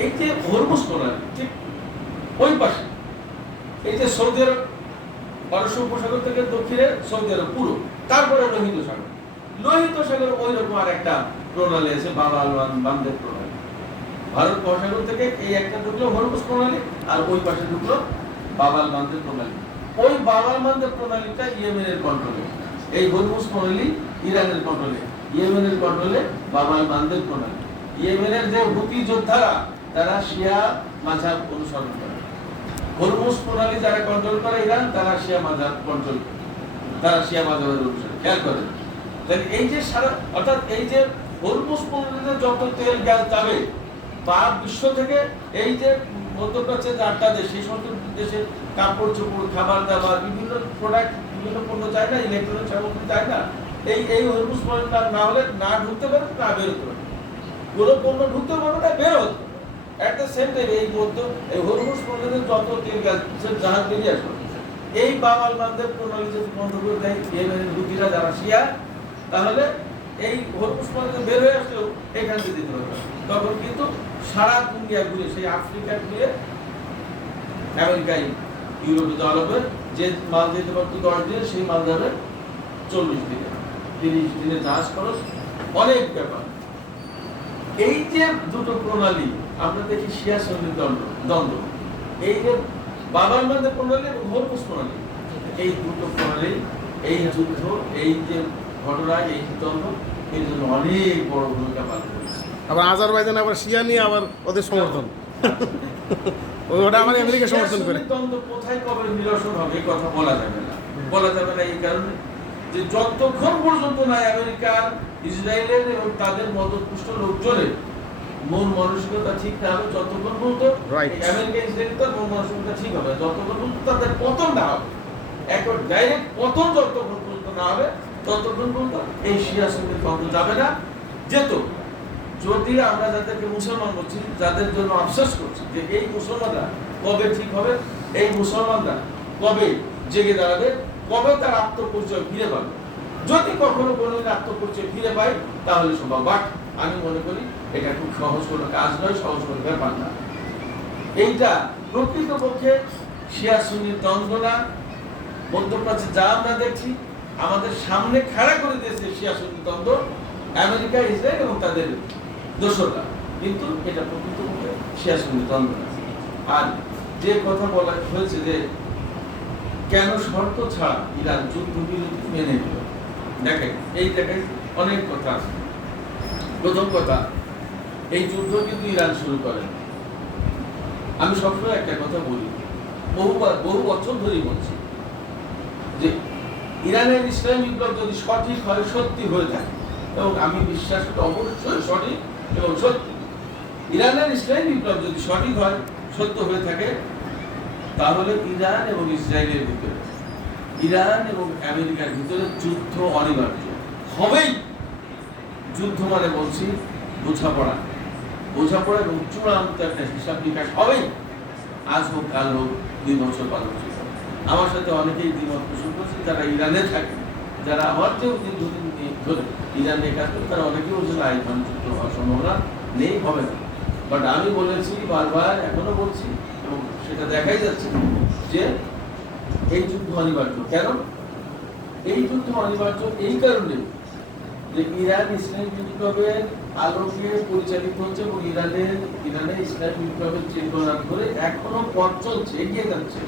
এই যে হরমুজ প্রণালী ঠিক ওই পাশে এই যে সৌদি আরব পারস্য উপসাগর থেকে দক্ষিণে সৌদি আরব পুরো, তারপরে লোহিত সাগর ওই রকম আর একটা প্রণালী আছে বাব আল মানদেব প্রণালী। ভারত মহাসাগর থেকে এই একটা ঢুকলো হরমুজ প্রণালী, আর ওই পাশে ঢুকলো বাব আল মানদেব প্রণালী। ওই বাব আল মানদেব প্রণালীটা ইয়েমেনের কন্ট্রোলে, এই হরমুজ প্রণালী ইরানের কন্ট্রোলে, ইয়েমেনের কন্ট্রোলে বাব আল মানদেব প্রণালী। ইয়েমেনের যে হুতি যোদ্ধারা তারা শিয়া মাযহাব অনুসরণ করে, হরমুজ প্রণালী যারা কন্ট্রোল করে ইরান তারা শিয়া মাযহাব কন্ট্রোল করে, তারা শিয়া মাযহাবের অনুসারী। খেয়াল করেন, তাহলে এই যে সারা অর্থাৎ এই যে হরমুজ প্রণালীতে যত তেল গ্যাস যাবে বা বিশ্ব থেকে এই যে মধ্যপ্রাচ্যের যে 8টা দেশ, সেই সমস্ত দেশের কাপড় চোপড় খাবার দাবার বিভিন্ন প্রোডাক্ট বিভিন্ন পণ্য চায় না, ইলেকট্রনিক সামগ্রী চায় না, এই হরমুজ প্রণালী না হলে না ঢুকতে পারে না বের হতে পারে, কোনো পণ্য ঢুকতে পারবে না বের হতে। এট দ্য সেম টাইম এই মধ্য এই হরমুজ প্রণালীতে যত তেল গ্যাস জাহাজ বেরিয়ে আসবে, এই বাব আল মানদেব প্রণালী যদি বন্ধ করে দেয় ইয়েমেনের হুতিরা যারা শিয়া, তাহলে এই হরমুজ প্রণালী বের হয়ে আসলেও এখান থেকে দিতে হবে। তখন কিন্তু সারা দুনিয়া ঘুরে, সেই আফ্রিকা ঘুরে আমেরিকায় ইউরোপে যাওয়া হবে, যে মাল যেতে পারতো 10 দিনে সেই মাল যাবে 40 দিনে, 30 দিনে জাহাজ খরচ, অনেক ব্যাপার। এই যে দুটো প্রণালী আমরা দেখি শিয়া সুন্নি দ্বন্দ্ব, এই যে বাব আল মানদেব প্রণালী এবং হরমুজ প্রণালী, এই দুটো প্রণালী, এই যুদ্ধ, এই যে ঘটনা, এই দ্বন্দ্ব এর জন্য অনেক বড় ভূমিকা পালন করেছে। আবার আজারবাইজান আবার শিয়া নিয়ে আবার ওদের সমর্থন, ওটা আবার আমেরিকা সমর্থন করে। দ্বন্দ্ব কোথায় কবে নিরসন হবে এই কথা বলা যাবে না, বলা যাবে না এই কারণে যে যতক্ষণ পর্যন্ত না আমেরিকার, ইসরায়েলের এবং তাদের মদতপুষ্ট লোকজনের মন মানসিকতা ঠিক না হবে, যতক্ষণ পর্যন্ত আমেরিকা ইসরায়েলের মন মানসিকতা ঠিক হবে, যতক্ষণ পর্যন্ত তাদের পতন না হবে, একবার ডাইরেক্ট পতন যতক্ষণ পর্যন্ত না হবে ততক্ষণ পর্যন্ত এই শিয়া সুন্নি দ্বন্দ্ব যাবে না। যেত যদি আমরা যাদেরকে মুসলমান বলছি, যাদের জন্য আফসোস করছি যে এই মুসলমানরা কবে ঠিক হবে, এই মুসলমানরা কবে জেগে দাঁড়াবে, কবে তার আত্মপরিচয় ফিরে পাবে। যদি কখনো কোনো আত্মপরিচয় ফিরে পাই তাহলে সম্ভব, বাট আমি মনে করি এটা খুব সহজ কোনো কাজ নয়, সহজ কোনো ব্যাপার না। এইটা প্রকৃতপক্ষে শিয়া সুন্নির দ্বন্দ্ব না, মধ্যপ্রাচ্যে যা আমরা দেখছি আমাদের সামনে খাড়া করে দিয়েছে শিয়া সুন্নি দ্বন্দ্ব, আমেরিকা, ইসরায়েল এবং তাদের দোসররা, কিন্তু এটা প্রকৃতপক্ষে শিয়া সুন্নি দ্বন্দ্ব না। আর যে কথা বলা হয়েছে যে কেন শর্ত ছাড়া ইরান যুদ্ধবিরতি মেনে নিল, দেখেন এই জায়গায় অনেক কথা আছে। প্রথম কথা, এই যুদ্ধ কিন্তু ইরান শুরু করেন। আমি সবসময় একটা কথা বলি, বহু বছর ধরেই বলছি যে ইরানের ইসলামী বিপ্লব যদি সঠিক হয়, সত্যি হয়ে থাকে, এবং আমি বিশ্বাস করি অবশ্যই সঠিক এবং সত্যি, ইরানের ইসলামী বিপ্লব যদি সঠিক হয়, সত্য হয়ে থাকে, তাহলে ইরান এবং ইসরায়েলের ভিতরে, ইরান এবং আমেরিকার ভিতরে যুদ্ধ অনিবার্য হবেই। যুদ্ধ মানে বলছি বোঝাপড়া এবং চূড়ান্ত একটা হিসাব নিকাশ হবেই, আজ হোক কাল হোক, 2 বছর 5 বছর। আমার সাথে অনেকেই দ্বিমত পোষণ করছে যারা ইরানে থাকে, যারা আমার চেয়েও দীর্ঘদিন ধরে ইরানে কাজ করে, তারা অনেকেই বলছে না ইরান যুদ্ধ হওয়ার সম্ভাবনা নেই, হবে না। বাট আমি বলেছি বারবার, এখনো বলছি, এবং সেটা দেখাই যাচ্ছে যে এই যুদ্ধ অনিবার্য। কেন এই যুদ্ধ অনিবার্য? এই কারণে যে ইরান ইসলামী বিপ্লবের আলোকে পরিচালিত হচ্ছে এবং ইরানে ইসলামী বিপ্লবের চেতনা ধরে এখনো পথ চলছে, এগিয়ে যাচ্ছে।